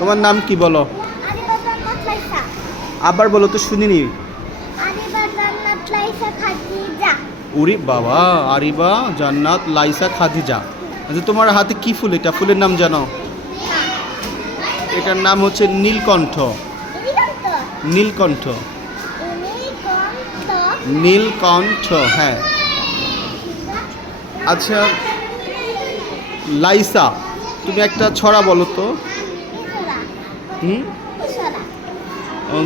তোমার নাম কি বলো? আবার বলো তো শুনিনি। উরি বাবা আরিবা জান্নাত লাইসা খাদিজা। আচ্ছা তোমার হাতে কি ফুল? এটা ফুলের নাম জানো? এটার নাম হচ্ছে নীলকণ্ঠ। নীলকণ্ঠ? নীলকণ্ঠ হ্যাঁ। আচ্ছা লাইসা তুমি একটা ছড়া বলো তো। হুম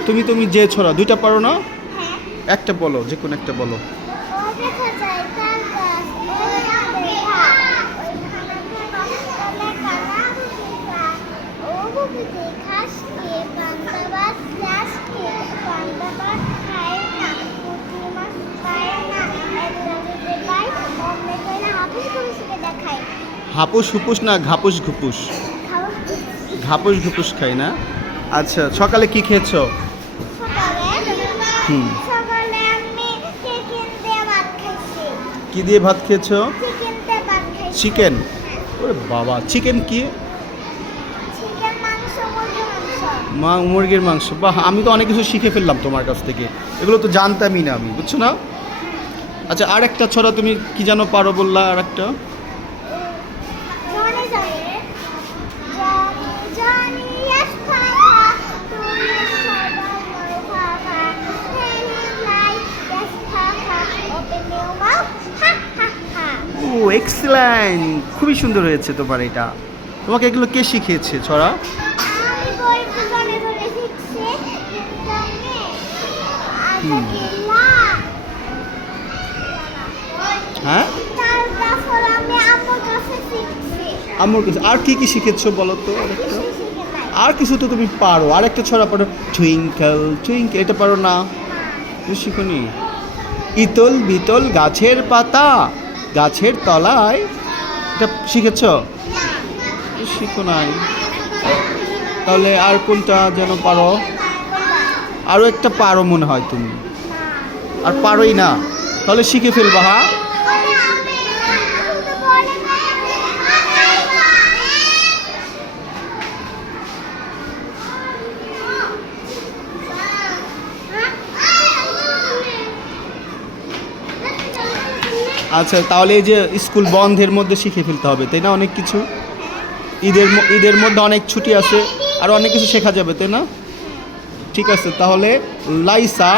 তুমি তুমি যে ছড়া দুইটা পারো না হ্যাঁ একটা বলো যে কোনো একটা বলো হাপুস হুপুস না ঘাপুস ঘুপুস ঘাপুস ঘুপুস খাই না। আচ্ছা সকালে কি খেয়েছো? হুম। কি দিয়ে ভাত খেয়েছো? চিকেন ওরে বাবা চিকেন কি? মা মুরগির মাংস। বাহ আমি তো অনেক কিছু শিখে ফেললাম তোমার কাছ থেকে। এগুলো তো জানতামই না আমি বুঝছ না? আচ্ছা আর একটা ছড়া তুমি কি জানো পারো বললা আর একটা এক্সেলেন্ট খুবই সুন্দর হয়েছে তোমার এটা। তোমাকে এগুলো কে শিখিয়েছে ছড়া? আচ্ছা হ্যাঁ? আমার কাছে আর কি কি শিখেছো বলো তো? আর কিছু তো তুমি পারো। আর একটা ছড়া পারো টুইঙ্কেল টুইঙ্কেল এটা পারো না। তুমি শিখোনি? ইতল বিতল গাছের পাতা। গাছের তলায়? এটা শিখেছ? শিখো নাই। তাহলে আর কোনটা যেন পারো? আরও একটা পারো মনে হয় তুমি। আর পারোই না। তাহলে শিখে ফেলবা হ্যাঁ? আচ্ছা তাহলে এই যে স্কুল বন্ধের মধ্যে শিখে ফেলতে হবে, তাই না অনেক কিছু? ঈদের ঈদের মধ্যে অনেক ছুটি আছে, আর অনেক কিছু শেখা যাবে, তাই না? ঠিক আছে, তাহলে লাইসা,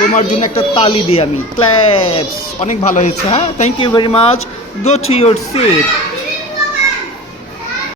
তোমার জন্য একটা তালি দিই আমি। ক্ল্যাপস, অনেক ভালো হয়েছে হ্যাঁ? Thank you very much go to your seat